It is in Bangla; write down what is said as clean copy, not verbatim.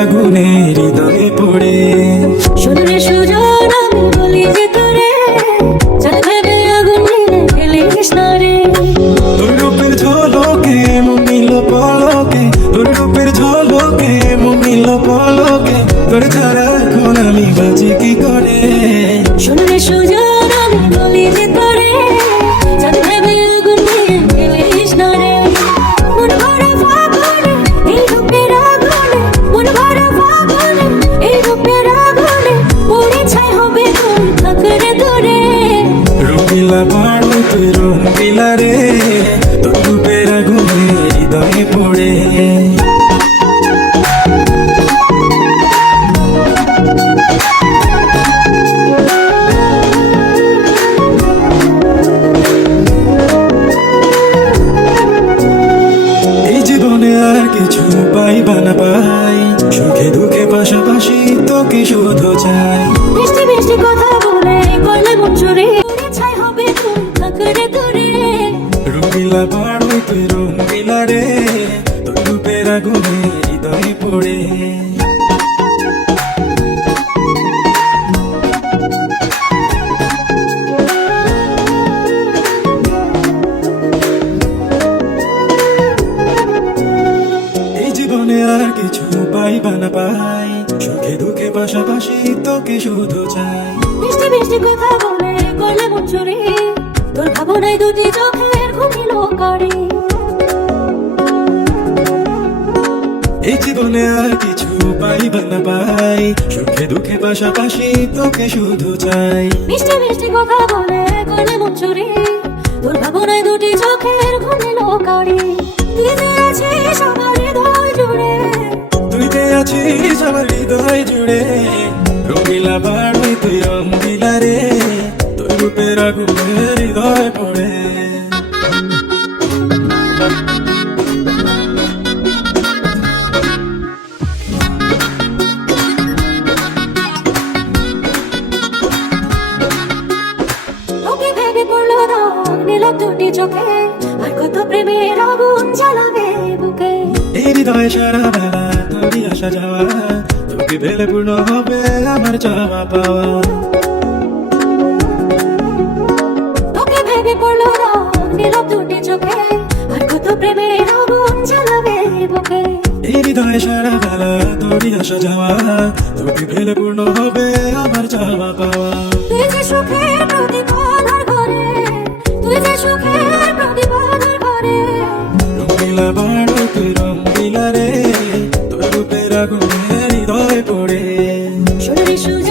আগুনে হৃদয়ে পড়ে। শোনে সুজন আমি বলি যে তোরে চাঁদ ভেবে আগুন নিয়ে ফেলিস না রে। তোর রূপের ঝলকে মন নিল পলকে, তোর রূপের ঝলকে মন নিল পলকে, তোর ছাড়া এখন আমি বাঁচি কি করে। শোনে সুজন আমি বলি যে তোরে চাঁদ ভেবে আগুন নিয়ে ফেলিস না রে। মন ভরা ফাগুনে এই রূপের আগুনে, মন ভরা ফাগুনে এই রূপের আগুনে পড়ে ছাই হবে তুই থাক রে দূরে। রঙিলা পাড়ো তুই রঙিলা রে, তোর রূপের আগুনে হৃদয়ে পড়ে। এই জীবনে আর কিছু পাইবা না পাই, সুখে দুঃখে পাশাপাশি তোকে শুধু চাই। মিষ্টি মিষ্টি কথা বলে করলে মন চুরি পড়ে ছাই হবে তুই থাক রে দূরে। রঙিলা পাড়ো তুই রঙিলা রে, তোর রূপের আগুনে হৃদয়ে পড়ে। এই জীবনে আর কিছু পাইবা না পাই, সুখে দুঃখে পাশাপাশি তোকে শুধু চাই। মিষ্টি মিষ্টি কথা বলে করলে মন চুরি, তোর ভাবনায় দুটি চোখের ঘুমিল করে। এই জীবনে আর কিছু পাইবা না পাই, সুখে দুঃখে পাশাপাশি তোকে শুধু চাই। মিষ্টি মিষ্টি কথা বলে করলে মন চুরি, তোর ভাবনায় দুটি চোখের ঘুমিল করে। তুই যে আছিস আমার হৃদয় জুড়ে, তুই যে আছিস আমার হৃদয় জুড়ে। রঙিলা বাড়ো তুই রঙিলা রে, তোর রূপের আগুনে হৃদয় পড়ে। তোকে ভেবে পড়লো দাগ নিলাম দুটি চোখে, আর কত প্রেমের আগুন জ্বালাবে বুকে। এই হৃদয়ে সারা বেলা তোরই আসা যাওয়া, তোকে পেলে পূর্ণ হবে আমার চাওয়া পাওয়া। তোকে ভেবে পড়লো দাগ নিলাম দুটি চোখে, আর কত প্রেমের আগুন জ্বালাবে বুকে। এই হৃদয়ে সারা বেলা তোরই আসা যাওয়া, তোকে পেলে পূর্ণ হবে আমার চাওয়া পাওয়া। তুই যে সুখের প্রতিবাদের ঘরে, তুই যে সুখের প্রতিবাদের ঘরে। রঙিলা বাড়ো তুই রঙিলা রে, তোর রূপের আগুনে হৃদয় পড়ে। শরীর সুজ